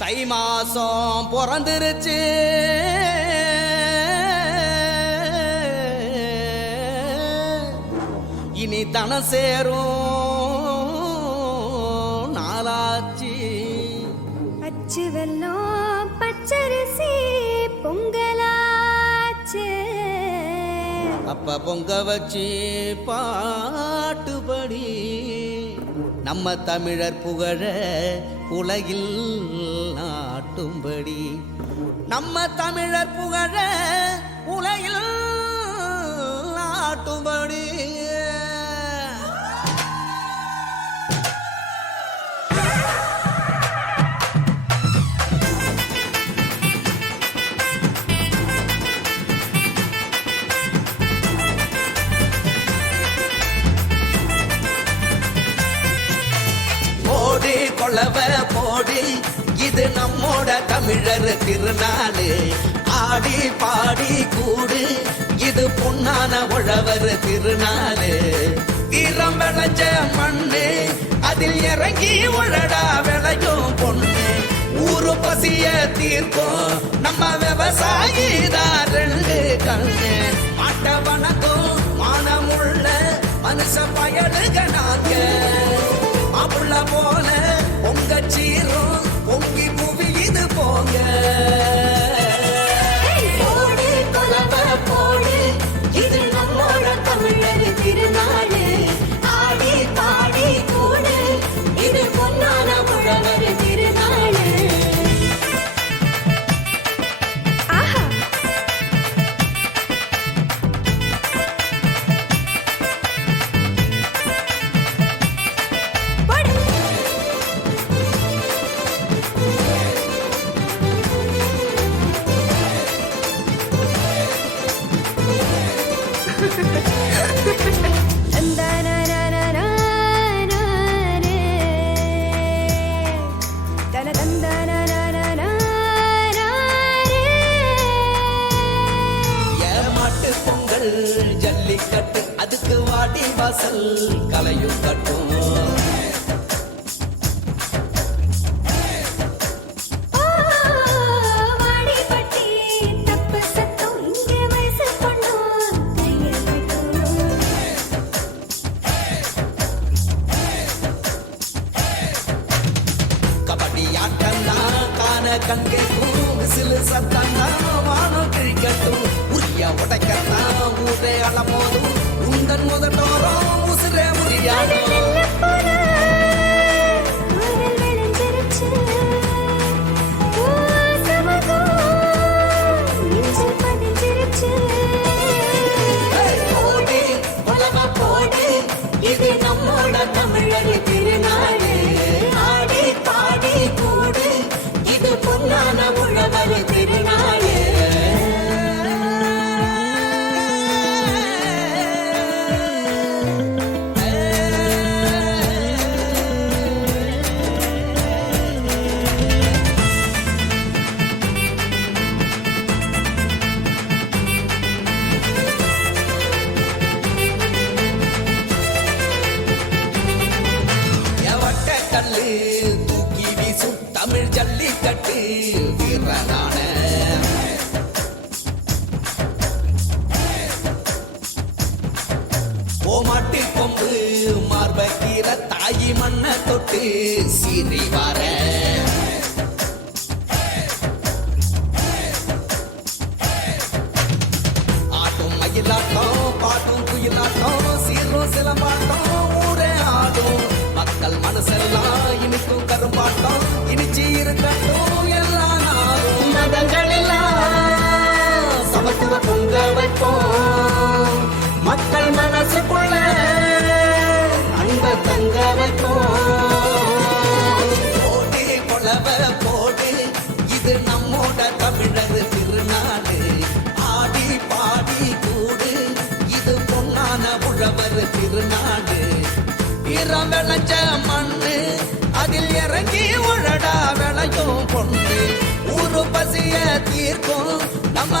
தை மாசம் பிறந்துருச்சு, இனி தன சேரும் நாளாச்சு. அச்சு வெல்லம் பச்சரிசி பொங்கலாச்சு, அப்ப பொங்க வச்சு பாட்டுபடி நம்ம தமிழர் புகழ உலகில் நாட்டும்படி, நம்ம தமிழர் புகழ உலகில் நாட்டும்படி. கொளவ போடு, இது நம்மோட தமிழர் திருநாளு. ஆடி பாடி கூடு, இது பொன்னான உழவர் திருநாளு. வீரம் விளைஞ்ச மண்ணு, அதில் இறங்கி உழடா விளையும் பொண்ணு. ஊரு பசிய தீர்க்கும் நம்ம விவசாயி தான் ரெண்டு கண்ணு. மாட்ட வணக்கம் மானமுள்ள மனுஷ பயலுக நாங்க. மாப்புள்ள போல பொங்க சீரும் பொங்கி புவி இது போங்க. போடு கொலவ போடு, இது நம்மோட தமிழர் திருநாடு. ஆடி பாடி கூடு, இது பொன்னான உழவர் திருநாடு. ஆஹா ஜல்லிக்கட்டு அதுக்கு வாடி வாசல் கலையும் கட்டும். கபடி ஆட்டம்தான் காண கங்கேக்கும், விசிலு சத்தம்தான் வானம் கிழிக்கட்டும். உரிய உடைக்கத்தான் ஊரே அளமோதும், உந்தன் முதட்டோரம் உசுரே முடியாடும். இது நம்மோட தமிழர் திருநாடு. ஆடி பாடி கூடு, இது பொன்னான உழவர் திருநாடு. கல்லு தூக்கி வீசும் தமிழ் ஜல்லிக்கட்டு வீரனான. ஓமாட்டி கொம்பு மார்பக்கீர தாயி மண்ண தொட்டு சீறி வார. ஆட்டும் மயிலாட்டம் பாட்டும் குயிலாட்டம் சீரும் சிலம்பாட்டம் ஊரே ஆடும். மக்கள் மனசெல்லாம் இனிக்கும் கரும்பாட்டம் இனிச்சி இருக்கட்டும் எல்லா நாளும். மதங்கள் எல்லாம் சமத்துவ பொங்க வைப்போம், மக்கள் மனசுக்குள்ள அன்ப தங்க வைப்போம். போடு கொளவ போடு, இது நம்மோட தமிழர் திருநாடு. ஆடி பாடி கூடு, இது பொன்னான உழவர் திருநாடு. வீரம் விளைஞ்ச மண்ணு, அதில் இறங்கி உழடா விளையும் பொண்ணு. ஊரு பசிய தீர்க்கும் நம்ம